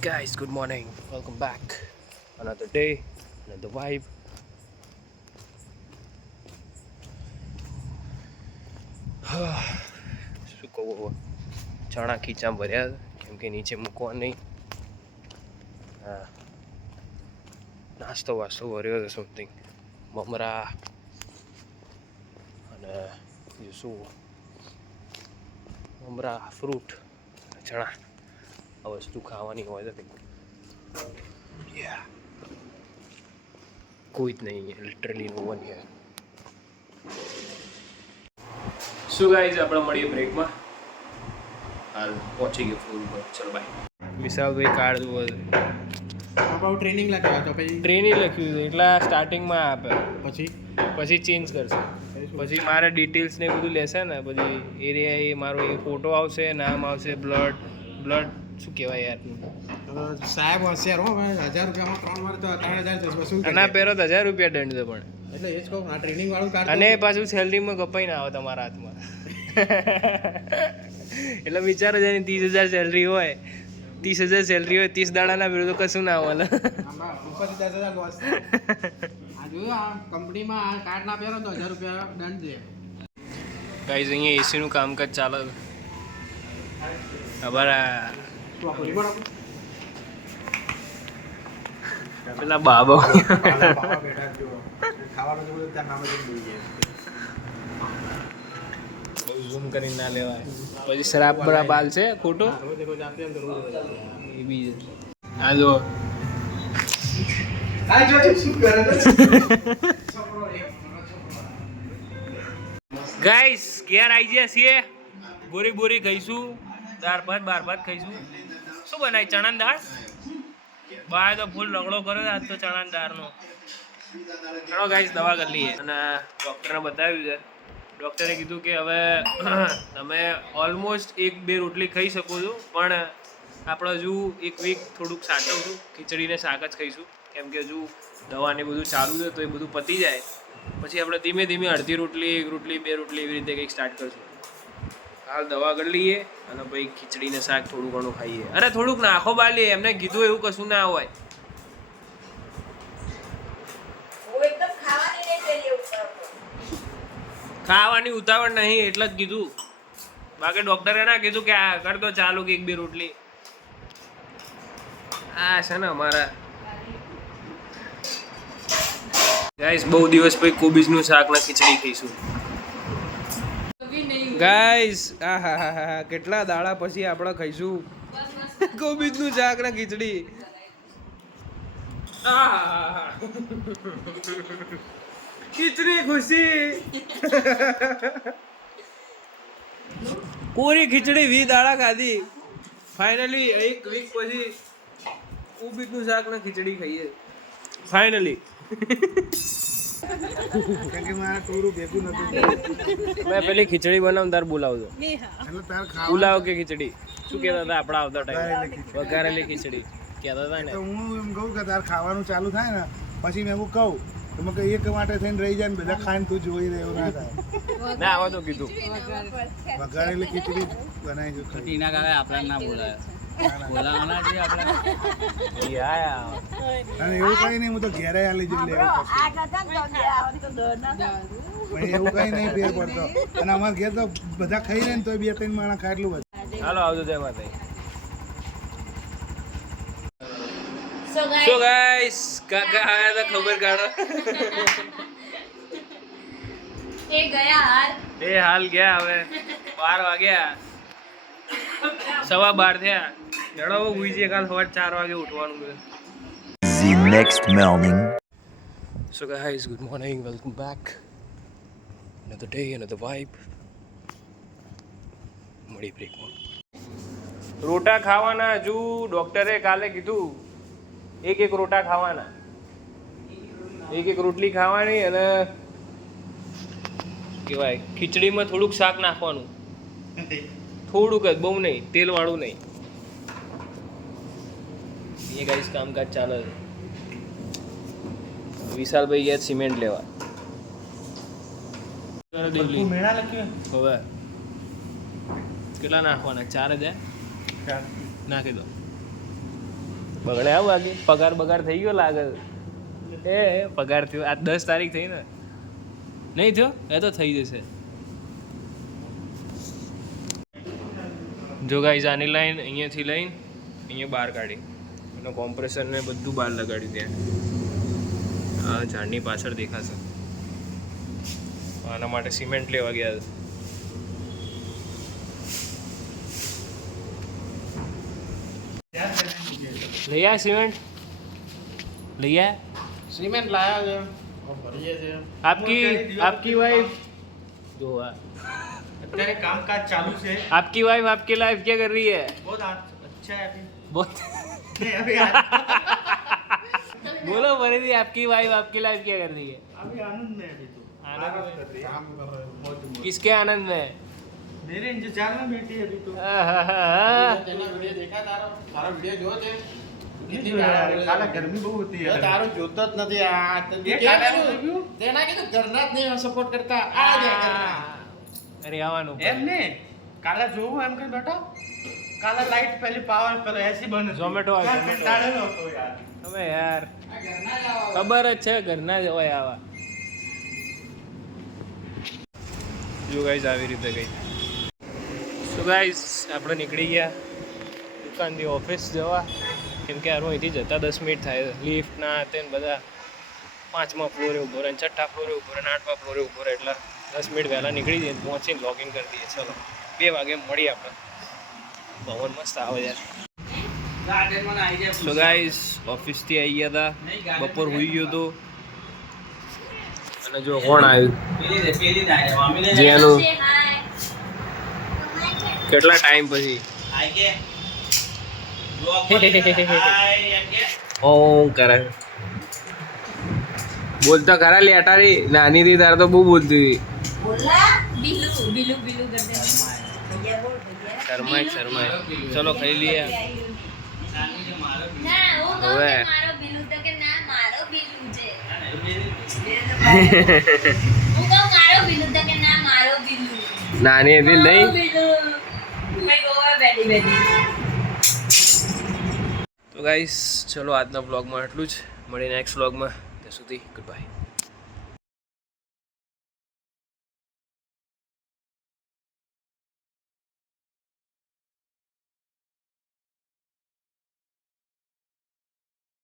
Guys, good morning. Welcome back. Another day, another vibe. શું કહું, ચણા ખીચા ભર્યા કેમ કે નીચે મૂકવા નહીં. હા, નાસ્તો વાસ્તો ભર્યો હતો સમથિંગ, મમરા અને બીજું શું, મમરા, ફ્રૂટ, ચણા. આ વસ્તુ ખાવાની હોય તો કોઈ જ નહીં, લિટરલી નો વન હિયર. શું ગાઈઝ, આપણે મળીએ બ્રેકમાં. હાલ પહોંચી ગયો ફૂલ પર. ચલો બાય. વિશાલભાઈ કાર્ડ જુઓ, ટ્રેનિંગ લખાવ્યો તો પછી ટ્રેનિંગ લખ્યું હતું એટલે સ્ટાર્ટિંગમાં આપે, પછી ચેન્જ કરશે, પછી મારે ડિટેલ્સ ને બધું લેશે ને, પછી એરિયા એ મારો એ ફોટો આવશે, નામ આવશે, બ્લડ શું કહેવાય યાર, સાહેબ હોશિયાર હો, 1000 રૂપિયામાં 3 વાર તો 3000 વસૂલ આના પહેરો 1000 રૂપિયા દંડ છે પણ, એટલે એ જ કહું, આ ટ્રેનિંગ વાળું કાર્ડ અને પાછું સેલરીમાં કપાઈ ના આવે તમારા હાથમાં. એટલે વિચારો છે 30,000 સેલરી હોય, 30,000 સેલરી હોય, 30 દાડાના બિલ તો કશું ના આવે. ઉપરથી 10,000 લોસ. આ જોયું, આ કંપનીમાં આ કાર્ડ ના પહેરો તો 1000 રૂપિયા દંડ છે. ગાઈઝ અહીંયા એસીનું કામકાજ ચાલે છે અમારા પેલા બાબા. બહુ ઝૂમ કરીને ના લેવાય, પછી શરાબ બરાબ હાલ છે ખોટો એ બી. આ જો ગાઈસ ઘેર આવી ગયા છીએ, બોરી બોરી ખાઈશું, દાળ ભાત બાર ભાત ખાઈશું. શું બનાવી, ચણાની દાળ? બાય તો ફૂલ રગડો કર્યો આજ તો ચણાની દાળનો. ચલો ગાઈસ દવા કરી લઈએ, અને ડૉક્ટરને બતાવ્યું છે. ડૉક્ટરે કીધું કે હવે તમે ઓલમોસ્ટ 1-2 રોટલી ખાઈ શકો છો, પણ આપણે હજુ 1 વીક થોડુંક સાચવશું, ખીચડીને શાક જ ખાઈશું, કેમ કે હજુ દવાને બધું ચાલુ છે, તો એ બધું પતી જાય પછી આપણે ધીમે ધીમે અડધી રોટલી, 1 રોટલી, 2 રોટલી એવી રીતે કંઈક સ્ટાર્ટ કરશું. હાલ દવા કરી લઈએ અને પછી ખીચડીને શાક થોડું ઘણું ખાઈએ. અરે થોડુંક નાખો બાલી, એમને કીધું એવું કશું ના હોય. ખાવાની ઉતાવળ નહીં એટલે જ કીધું, બાકી ડોક્ટરે ના કીધું કે આ કર દો ચાલુ કે 1-2 રોટલી. આ છે ને અમારા ગાઈસ બહુ દિવસ પછી કોબીજનું શાક ને ખીચડી ખાઈશું. ગાઈસ આહાહા કેટલા દાડા પછી આપણે ખાઈશું કોબીજનું શાક ને ખીચડી. ખીચડી ખુશી, પૂરી ખીચડી 20 દાડા ખાધી, ફાઇનલી 1 વીક પછી કોબીજનું શાક ને ખીચડી ખાઈએ ફાઇનલી. મેં પેલી ખીચડી બનાવું તાર બોલાવજો, પુલાવ કે ખીચડી શું કહેતા હતા આપણા આવતા ટાઈમ, વઘારેલી ખીચડી કહેતા હતા ને. હું એમ કહું કે તાર ખાવાનું ચાલુ થાય ને પછી મેં એવું કહું તો મેં એક માટે થઈને રહી જાય ને બધા ખાઈને તું જોઈ રહ્યો ના થાય. ના આવા તો કીધું વઘારેલી ખીચડી બનાવી જો ટીના કાકા આપણે ના બોલાય, બોલાવાના છે આપણે. અને એવું કઈ નહીં, હું તો ઘેરે આલી જઉં લે, એવું કઈ નહીં ફેર પડતો. અને અમારા ઘેર તો બધા ખાઈ રહે ને તો 2-3 માણસ ખાય એટલું બધું. હાલો આવજો જય માતા. સો ગાઈસ કાકા આયા તો ખબર કાઢો. એ હાલ ગયા, હવે 12 વાગ્યા, 12:15 થયા. જડો ઉઈ જઈએ, કાલ સવારે 4 વાગે ઉઠવાનું છે. The next morning. So guys, good morning, welcome back. Another day, another vibe. મળી બ્રેકમાં. રોટા ખાવાના હજુ ડૉક્ટરે કાલે કીધું, એક રોટા ખાવાના, એક રોટલી ખાવાની, અને કહેવાય ખીચડીમાં થોડુંક શાક નાખવાનું, થોડુંક જ, બહુ નહીં, તેલવાળું નહીં. એ ગાઈસ કામકાજ ચાલે છે. વિશાલભાઈ ગયા સિમેન્ટ લેવા. મેળા લખ્યું હવે કેટલા નાખવાના? 4,000 નાખી દો. બગડે આવું બાકી પગાર થઈ ગયો લાગે એ પગાર થયો આ 10 તારીખ થઈ ને નહીં થયો એ તો થઈ જશે જો ગાઈઝ આની લાઈન અહીંયાથી લઈને અહીંયા બહાર કાઢી અને કોમ્પ્રેસર ને બધું બહાર લગાડ્યું ત્યાં આ ઝાડની પાછળ દેખાશે આના માટે સિમેન્ટ લેવા ગયા લઈ આ સિમેન્ટ લઈ આ સિમેન્ટ લાયા છે ભરીએ છે आपकी वाइफ जो है અત્યારે કામકાજ ચાલુ છે आपकी वाइफ आपकी लाइफ क्या कर रही है બહુ અચ્છા है अभी बहुत नहीं अभी बोलो फरीदी आपकी वाइफ आपकी लाइफ क्या कर रही है अभी आनंद में है अभी तो आनंद में કામ કરો મોજ किसके आनंद में मेरे इंतजार में बैठी है अभी तो आहाहा। તેના વિડિયો દેખા તારો વિડિયો જો છે કાલા ગરમી બહુ હતી તો તારું જોતો જ નથી આ એ કાલાનું થઈ ગયું? તેના કીધું ઘરના જ નહીં સપોર્ટ કરતા આ જ ઘરના. અરે આવવાનું એમ ને કાલા જોવું એમ કઈ બેટા કાલા લાઈટ પહેલી પાવર પેલો એસી બંધ Zomato આ, Zomato. કંટાળેલો હતો યાર તમે યાર આ ઘરના જ આવા. ખબર જ છે ઘરના જ હોય આવા જો ગાઈઝ આવી રીતે ગઈ સો ગાઈઝ આપણે નીકળી ગયા દુકાનથી ઓફિસ જવા કેમ કે હારું અહીંથી જતા 10 મિનિટ થાય લિફ્ટ ના તે ને બધા 5મા ફ્લોરે ઊભો રહે 6ઠ્ઠા ફ્લોરે ઊભો રહે 8મા ફ્લોરે ઊભો રહે એટલે 10 મિનિટ વહેલા નીકળી જઈએ પહોંચીને લોગિન કરી દઈએ ચલો 2 વાગે મળીએ આપણે પવન મસ્ત આવે યાર સો ગાઈઝ ઓફિસથી આવી ગયા હતા બપોર હોઈ ગયો હતો અને જો કોણ આવ્યું જેનું કેટલા ટાઈમ પછી ઓ કરે બોલતો ખરા લેટારી નાની હતી તાર તો બહુ બોલતી હતી શરમાય ચલો ખાઈ લઈએ હવે નાની હતી નહીં તો ગાઈસ ચલો આજના બ્લોગમાં એટલું જ મળીએ નેક્સ્ટ બ્લોગમાં ત્યાં સુધી ગુડ બાય